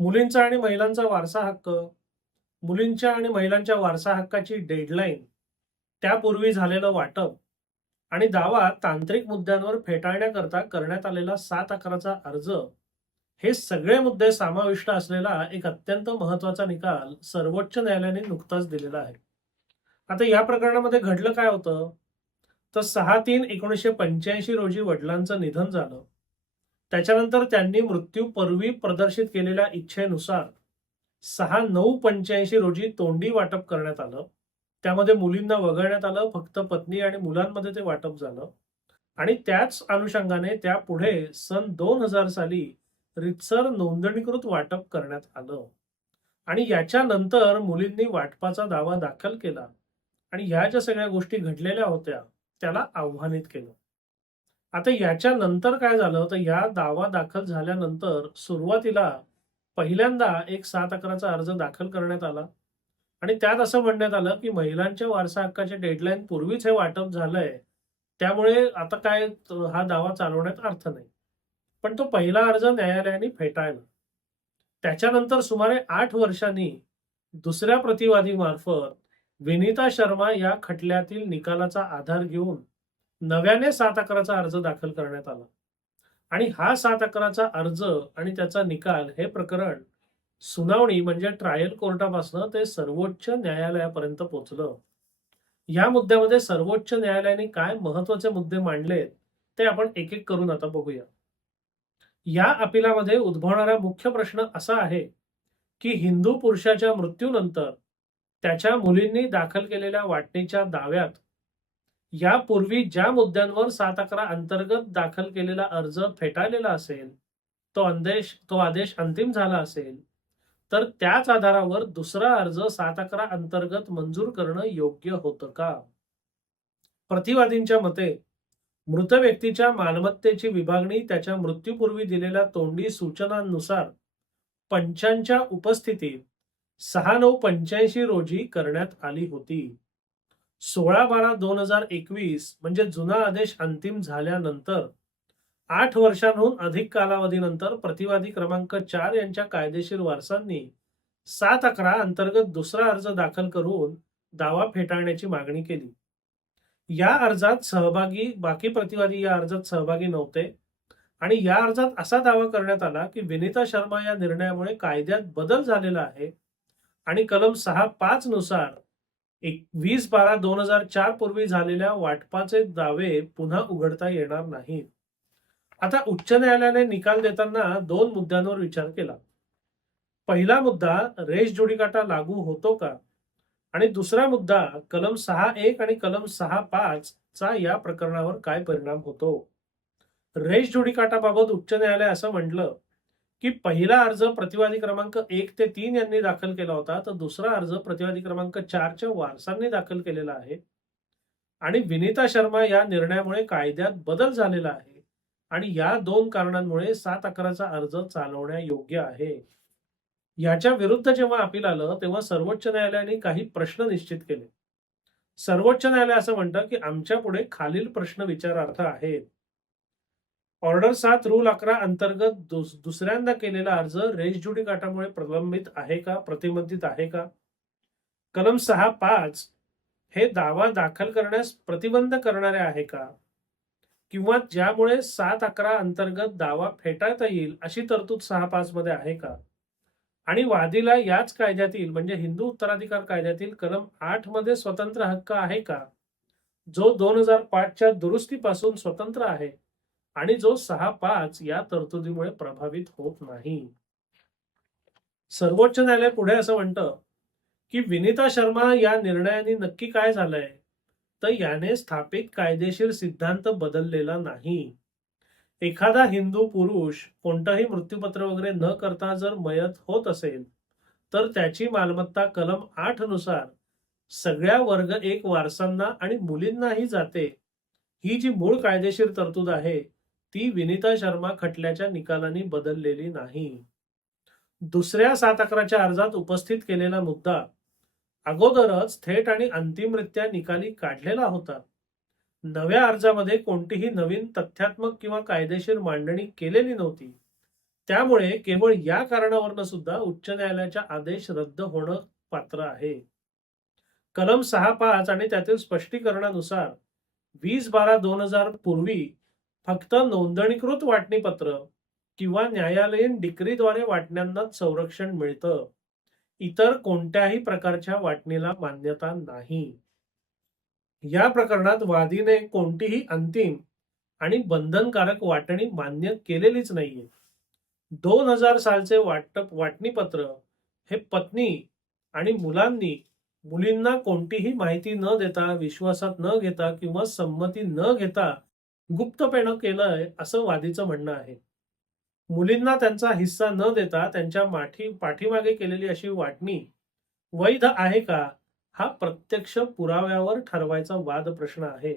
मुलींचा आणि महिलांचा वारसा हक्क, मुलींच्या आणि महिलांच्या वारसा हक्काची डेडलाईन, त्यापूर्वी झालेलं वाटप आणि दावा तांत्रिक मुद्द्यांवर फेटाळण्याकरता करण्यात आलेला 7/11चा अर्ज, हे सगळे मुद्दे समाविष्ट असलेला एक अत्यंत महत्त्वाचा निकाल सर्वोच्च न्यायालयाने नुकताच दिलेला आहे. आता या प्रकरणामध्ये घडलं काय होतं? तर 6/3/1985 रोजी वडिलांचं निधन झालं. त्याच्यानंतर त्यांनी मृत्यूपूर्वी प्रदर्शित केलेल्या इच्छेनुसार 6/9/85 रोजी तोंडी वाटप करण्यात आलं. त्यामध्ये मुलींना वगळण्यात आलं. फक्त पत्नी आणि मुलांमध्ये ते वाटप झालं. आणि त्याच अनुषंगाने त्यापुढे सन 2000 साली रीतसर नोंदणीकृत वाटप करण्यात आलं. आणि याच्यानंतर मुलींनी वाटपाचा दावा दाखल केला आणि ह्या ज्या सगळ्या गोष्टी घडलेल्या होत्या त्याला आव्हानित केलं. आता याच्यानंतर काय झालं, तर या दावा दाखल झाल्यानंतर सुरुवातीला पहिल्यांदा एक 7/11चा अर्ज दाखल करण्यात आला आणि त्यात असं म्हणण्यात आलं, की महिलांच्या वारसा हक्काच्या डेडलाईन पूर्वीच हे वाटप झालंय. त्यामुळे आता काय हा दावा चालवण्यात अर्थ नाही. पण तो पहिला अर्ज न्यायालयाने फेटाळला. त्याच्यानंतर सुमारे 8 वर्षांनी दुसऱ्या प्रतिवादीमार्फत विनीता शर्मा या खटल्यातील निकालाचा आधार घेऊन नव्याने 7/11चा अर्ज दाखल करण्यात आला. आणि हा 7/11चा अर्ज आणि त्याचा निकाल हे प्रकरण सुनावणी म्हणजे ट्रायल कोर्टापासून ते सर्वोच्च न्यायालयापर्यंत पोहोचलं. या मुद्द्यामध्ये सर्वोच्च न्यायालयाने काय महत्वाचे मुद्दे मांडले ते आपण एक एक करून आता बघूया. या अपिलामध्ये उद्भवणारा मुख्य प्रश्न असा आहे, की हिंदू पुरुषाच्या मृत्यूनंतर त्याच्या मुलींनी दाखल केलेल्या वाटणीच्या दाव्यात यापूर्वी ज्या मुद्द्यांवर 7/11 अंतर्गत दाखल केलेला अर्ज फेटाळलेला असेल, तो आदेश अंतिम झाला असेल, तर त्याच आधारावर दुसरा अर्ज 7/11 अंतर्गत मंजूर करणं योग्य होतं का? प्रतिवादींच्या मते मृत व्यक्तीच्या मालमत्तेची विभागणी त्याच्या मृत्यूपूर्वी दिलेल्या तोंडी सूचनांनुसार पंचांच्या उपस्थितीत 6/9/85 रोजी करण्यात आली होती. 16/12/2021 म्हणजे जुना आदेश अंतिम झाल्यानंतर 8 वर्षांहून अधिक कालावधीनंतर प्रतिवादी क्रमांक 4 यांच्या कायदेशीर वारसांनी 7/11 अंतर्गत दुसरा अर्ज दाखल करून दावा फेटाळण्याची मागणी केली. या अर्जात बाकी प्रतिवादी या अर्जात सहभागी नव्हते आणि या अर्जात असा दावा करण्यात आला, की विनीता शर्मा या निर्णयामुळे कायद्यात बदल झालेला आहे आणि कलम 6(5) नुसार 20/12/2004 पूर्वी झालेल्या वाटपाचे दावे पुन्हा उघडता येणार नाहीत. आता उच्च न्यायालयाने निकाल देताना 2 मुद्द्यांवर विचार केला. पहिला मुद्दा, रेस जुडिकाटा लागू होतो का? आणि दुसरा मुद्दा, कलम 6(1) आणि कलम 6(5) चा या प्रकरणावर काय परिणाम होतो? रेस जुडिकाटाबाबत उच्च न्यायालय असं म्हटलं, की पहिला अर्ज प्रतिवादी क्रमांक 1 ते 3 यांनी दाखल केला होता, तर दुसरा अर्ज प्रतिवादी क्रमांक 4 च्या वारसांनी दाखल केलेला आहे. आणि विनीता शर्मा या निर्णयामुळे कायद्यात बदल झालेला आहे आणि या 2 कारणांमुळे 7/11चा अर्ज चालवण्यायोग्य आहे. याच्या विरुद्ध जेव्हा अपील आलं, तेव्हा सर्वोच्च न्यायालयाने काही प्रश्न निश्चित केले. सर्वोच्च न्यायालय असं म्हणतं, की आमच्या पुढे खालील प्रश्न विचारार्थ आहेत. ऑर्डर 7 रूल 11 अंतर्गत दुसऱ्यांदा केलेला अर्ज रेस जुडिकाटामुळे प्रलंबित आहे का, प्रतिबंधित आहे का? कलम 6(5) हे दावा दाखल करण्यास प्रतिबंध करणारे आहे का? किंवा ज्यामुळे 7/11 अंतर्गत दावा फेटाळता येईल अशी तरतूद 6(5) मध्ये आहे का? आणि वादीला याच कायद्यातील म्हणजे हिंदू उत्तराधिकार कायद्यातील कलम 8 मध्ये स्वतंत्र हक्क आहे का, जो 2005 च्या दुरुस्तीपासून स्वतंत्र आहे आणि जो 6(5) या तरतुदीमुळे प्रभावित होत नाही. सर्वोच्च न्यायालय पुढे असं म्हणतं, की विनीता शर्मा या निर्णयाने नक्की काय झालंय, तर याने स्थापित कायदेशीर सिद्धांत बदललेला नाही. एखादा हिंदू पुरुष कोणतंही मृत्यूपत्र वगैरे न करता जर मयत होत असेल, तर त्याची मालमत्ता कलम 8 नुसार सगळ्या वर्ग 1 वारसांना आणि मुलींनाही जाते. ही जी मूळ कायदेशीर तरतूद आहे, ती विनीता शर्मा खटल्याच्या निकालाने बदललेली नाही. दुसऱ्या 7/11च्या अर्जात उपस्थित केलेला मुद्दा अगोदरच थेट आणि अंतिमरित्या निकाली काढलेला होता. नव्या अर्जामध्ये कोणतीही नवीन तथ्यात्मक किंवा कायदेशीर मांडणी केलेली नव्हती. त्यामुळे केवळ या कारणावरून सुद्धा उच्च न्यायालयाचा आदेश रद्द होणं पात्र आहे. कलम 6.5 आणि त्यातील स्पष्टीकरणानुसार 20/12/2000 पूर्वी फक्त नोंदणीकृत वाटणीपत्र किंवा न्यायालयीन डिक्रीद्वारे वाटण्यांनाच संरक्षण मिळतं. इतर कोणत्याही प्रकारच्या वाटणीला मान्यता नाही. या प्रकरणात वादीने कोणतीही अंतिम आणि बंधनकारक वाटणी मान्य केलेलीच नाहीये. 2000 सालचे वाटणीपत्र हे पत्नी आणि मुलांनी मुलींना कोणतीही माहिती न देता, विश्वासात न घेता किंवा संमती न घेता गुप्तपणे केलंय असं वादीचं म्हणणं आहे. मुलींना त्यांचा हिस्सा न देता त्यांच्या पाठीमागे केलेली अशी वाटणी वैध आहे का, हा प्रत्यक्ष पुराव्यावर ठरवायचा वाद प्रश्न आहे.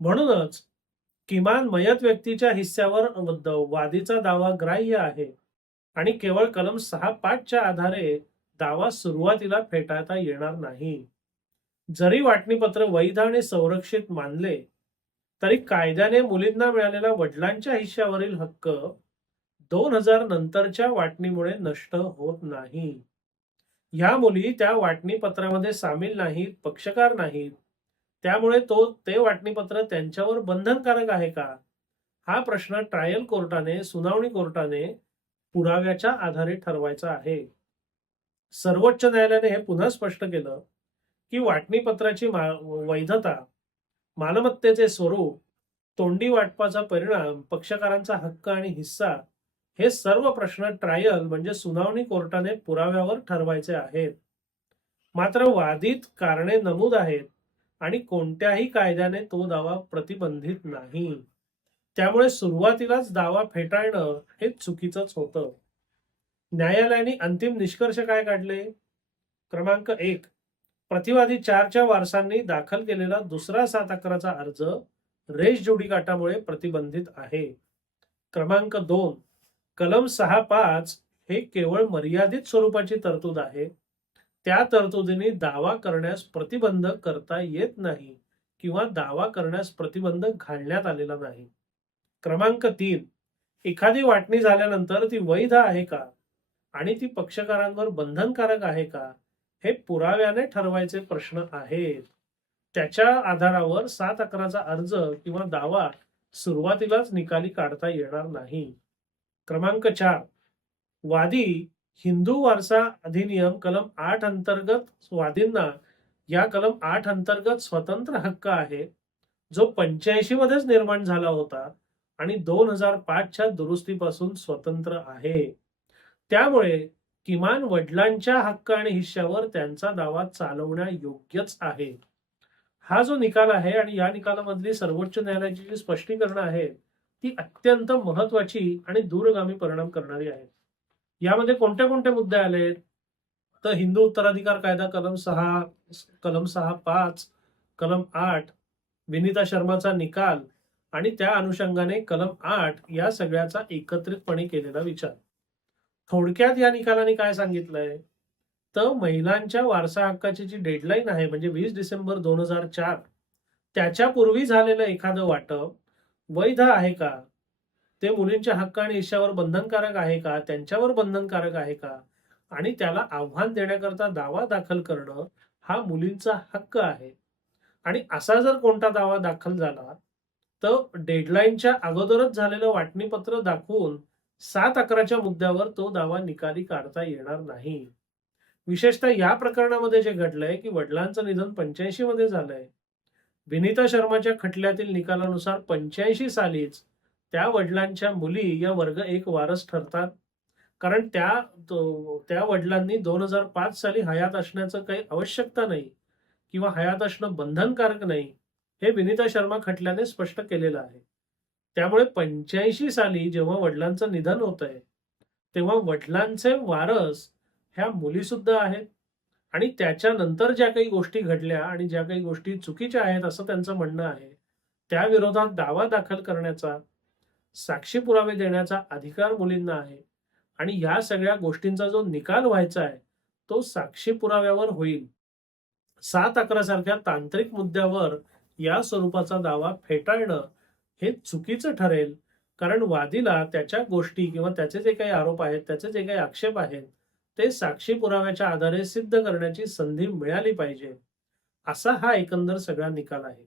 म्हणूनच किमान मयत व्यक्तीच्या हिस्स्यावर वादीचा दावा ग्राह्य आहे आणि केवळ कलम 6.5 च्या आधारे दावा सुरुवातीला फेटाळता येणार नाही. जरी वाटणीपत्र वैध आणि संरक्षित मानले तरी कायद्याने मुलींना मिळालेला वडिलांच्या हिश्श्यावरील हक्क 2000 नंतरच्या वाटणीमुळे नष्ट होत नाही. ह्या मुली त्या वाटणीपत्रामध्ये सामील नाहीत, पक्षकार नाहीत. त्यामुळे ते वाटणीपत्र त्यांच्यावर बंधनकारक आहे का, हा प्रश्न ट्रायल कोर्टाने, सुनावणी कोर्टाने पुराव्याच्या आधारे ठरवायचा आहे. सर्वोच्च न्यायालयाने हे पुन्हा स्पष्ट केलं की वाटणीपत्राची वैधता, मालमत्तेचे स्वरूप, तोंडी वाटपाचा परिणाम, पक्षकारांचा हक्क आणि हिस्सा हे सर्व प्रश्न ट्रायल म्हणजे सुनावणी कोर्टाने पुराव्यावर ठरवायचे आहेत. मात्र वादीत कारणे नमूद आहेत आणि कोणत्याही कायद्याने तो दावा प्रतिबंधित नाही. त्यामुळे सुरुवातीलाच दावा फेटाळणं हे चुकीचंच होतं. न्यायालयाने अंतिम निष्कर्ष काय काढले? क्रमांक 1, प्रतिवादी 4च्या वारसांनी दाखल केलेला दुसरा 7/11चा अर्ज रेश जुडिकाटामुळे प्रतिबंधित आहे. क्रमांक 2, कलम 6.5 हे केवळ मर्यादित स्वरूपाची तरतूद आहे. त्या तरतुदीने दावा करण्यास प्रतिबंध करता येत नाही किंवा दावा करण्यास प्रतिबंध घालण्यात आलेला नाही. क्रमांक 3, एखादी वाटणी झाल्यानंतर ती वैध आहे का आणि ती पक्षकारांवर बंधनकारक आहे का, हे पुराव्याने ठरवायचे प्रश्न आहेत. त्याच्या आधारावर 7/11चा अर्ज किंवा दावा सुरुवातीलाच निकाली काढता येणार नाही. क्रमांक 4, वादी हिंदू वारसा अधिनियम कलम 8 अंतर्गत वादींना या कलम 8 अंतर्गत स्वतंत्र हक्क आहे, जो 85 मध्येच निर्माण झाला होता आणि 2005च्या दुरुस्तीपासून स्वतंत्र आहे. त्यामुळे किमान वडिलांच्या हक्क आणि हिश्श्यावर त्यांचा दावा चालवण्यायोग्यच आहे. हा जो निकाल आहे आणि या निकालामधली सर्वोच्च न्यायालयाची जी स्पष्टीकरणं आहेत ती अत्यंत महत्वाची आणि दूरगामी परिणाम करणारी आहेत. यामध्ये कोणते कोणते मुद्दे आले? तर हिंदू उत्तराधिकार कायदा कलम 6, कलम 6.5, कलम 8, विनीता शर्माचा निकाल आणि त्या अनुषंगाने कलम 8 या सगळ्याचा एकत्रितपणे केलेला विचार. थोडक्यात या निकालाने काय सांगितलंय? तर महिलांच्या वारसा हक्काची जी डेडलाईन आहे म्हणजे 20 डिसेंबर 2004 त्याच्यापूर्वी झालेलं एखादं वाटप वैध आहे का, ते मुलींच्या हक्क आणि हिश्श्यावर बंधनकारक आहे का, त्यांच्यावर बंधनकारक आहे का आणि त्याला आव्हान देण्याकरता दावा दाखल करणं हा मुलींचा हक्क आहे. आणि असा जर कोणता दावा दाखल झाला तर डेडलाईनच्या अगोदरच झालेलं वाटणीपत्र दाखवून 7/11च्या मुद्द्यावर तो दावा निकाली काढता येणार नाही. विशेषतः या प्रकरणामध्ये जे घडलंय की वडिलांचं निधन 85 मध्ये झालंय. विनीता शर्माच्या खटल्यातील निकालानुसार 85 सालीच त्या वडिलांच्या मुली या वर्ग 1 वारस ठरतात. कारण त्या वडिलांनी 2005 साली हयात असण्याचं काही आवश्यकता नाही किंवा हयात असणं बंधनकारक नाही, हे विनीता शर्मा खटल्याने स्पष्ट केलेलं आहे. त्यामुळे 85 साली जेव्हा वडिलांचं निधन होतंय तेव्हा वडिलांचे वारस ह्या मुली सुद्धा आहेत आणि त्याच्यानंतर ज्या काही गोष्टी घडल्या आणि ज्या काही गोष्टी चुकीच्या आहेत असं त्यांचं म्हणणं आहे, त्या विरोधात दावा दाखल करण्याचा, साक्षी पुरावे देण्याचा अधिकार मुलींना आहे आणि या सगळ्या गोष्टींचा जो निकाल व्हायचा आहे तो साक्षी पुराव्यावर होईल. 7/11 सारख्या तांत्रिक मुद्द्यावर या स्वरूपाचा दावा फेटाळणं हे चुकीचं ठरेल कारण वादीला त्याच्या गोष्टी किंवा त्याचे जे काही आरोप आहेत, त्याचे जे काही आक्षेप आहेत, ते साक्षी पुराव्याच्या आधारे सिद्ध करण्याची संधी मिळाली पाहिजे. असा हा एकंदर सगळा निकाल आहे.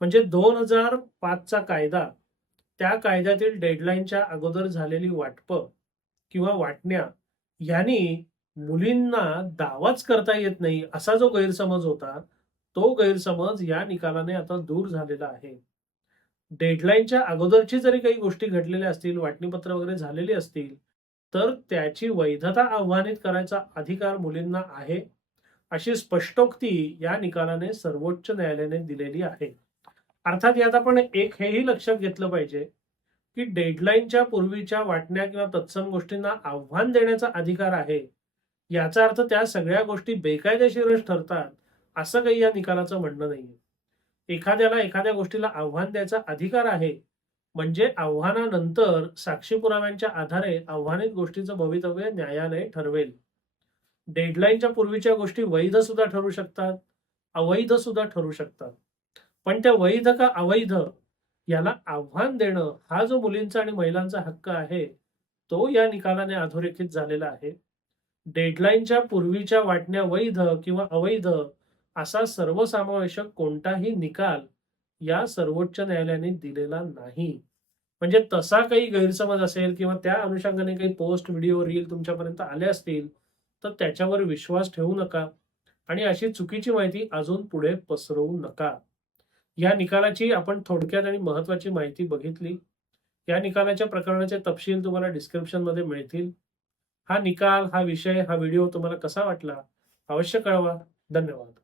म्हणजे 2005 चा कायदा, त्या कायद्यातील डेडलाईनच्या अगोदर झालेली वाटपं किंवा वाटण्या ह्यांनी मुलींना दावाच करता येत नाही असा जो गैरसमज होता, तो गैरसमज या निकालाने आता दूर झालेला आहे. डेडलाईनच्या अगोदरची जरी काही गोष्टी घडलेल्या असतील, वाटणीपत्र वगैरे झालेली असतील, तर त्याची वैधता आव्हानित करायचा अधिकार मुलींना आहे, अशी स्पष्टोक्ती या निकालाने सर्वोच्च न्यायालयाने दिलेली आहे. अर्थात यात आपण एक हेही लक्षात घेतलं पाहिजे, की डेडलाईनच्या पूर्वीच्या वाटण्या किंवा तत्सम गोष्टींना आव्हान देण्याचा अधिकार आहे. याचा अर्थ त्या सगळ्या गोष्टी बेकायदेशीरच ठरतात, असं काही या निकालाचं म्हणणं नाहीये. एखाद्याला एखाद्या गोष्टीला आव्हान द्यायचा अधिकार आहे, म्हणजे आव्हानानंतर साक्षी पुराव्यांच्या आधारे आव्हानित गोष्टीचं भवितव्य न्यायालय ठरवेल. डेडलाईनच्या पूर्वीच्या गोष्टी वैध सुद्धा ठरू शकतात, अवैध सुद्धा ठरू शकतात. पण त्या वैध का अवैध याला आव्हान देणं हा जो मुलींचा आणि महिलांचा हक्क आहे, तो या निकालाने अधोरेखित झालेला आहे. डेडलाईनच्या पूर्वीच्या वाटण्या वैध किंवा अवैध असा सर्वसमावेशक कोणताही निकाल या सर्वोच्च न्यायालयाने दिलेला नाही. म्हणजे तसा काही गैरसमज असेल किंवा त्या अनुषंगाने काही पोस्ट, व्हिडिओ, रील तुमच्यापर्यंत आले असतील, तर त्याच्यावर विश्वास ठेवू नका आणि अशी चुकीची माहिती अजून पुढे पसरवू नका. या निकालाची आपण थोडक्यात आणि महत्त्वाची माहिती बघितली. या निकालाच्या प्रकरणाचे तपशील तुम्हाला डिस्क्रिप्शनमध्ये मिळतील. हा निकाल, हा विषय, हा व्हिडिओ तुम्हाला कसा वाटला? अवश्य कळवा. धन्यवाद.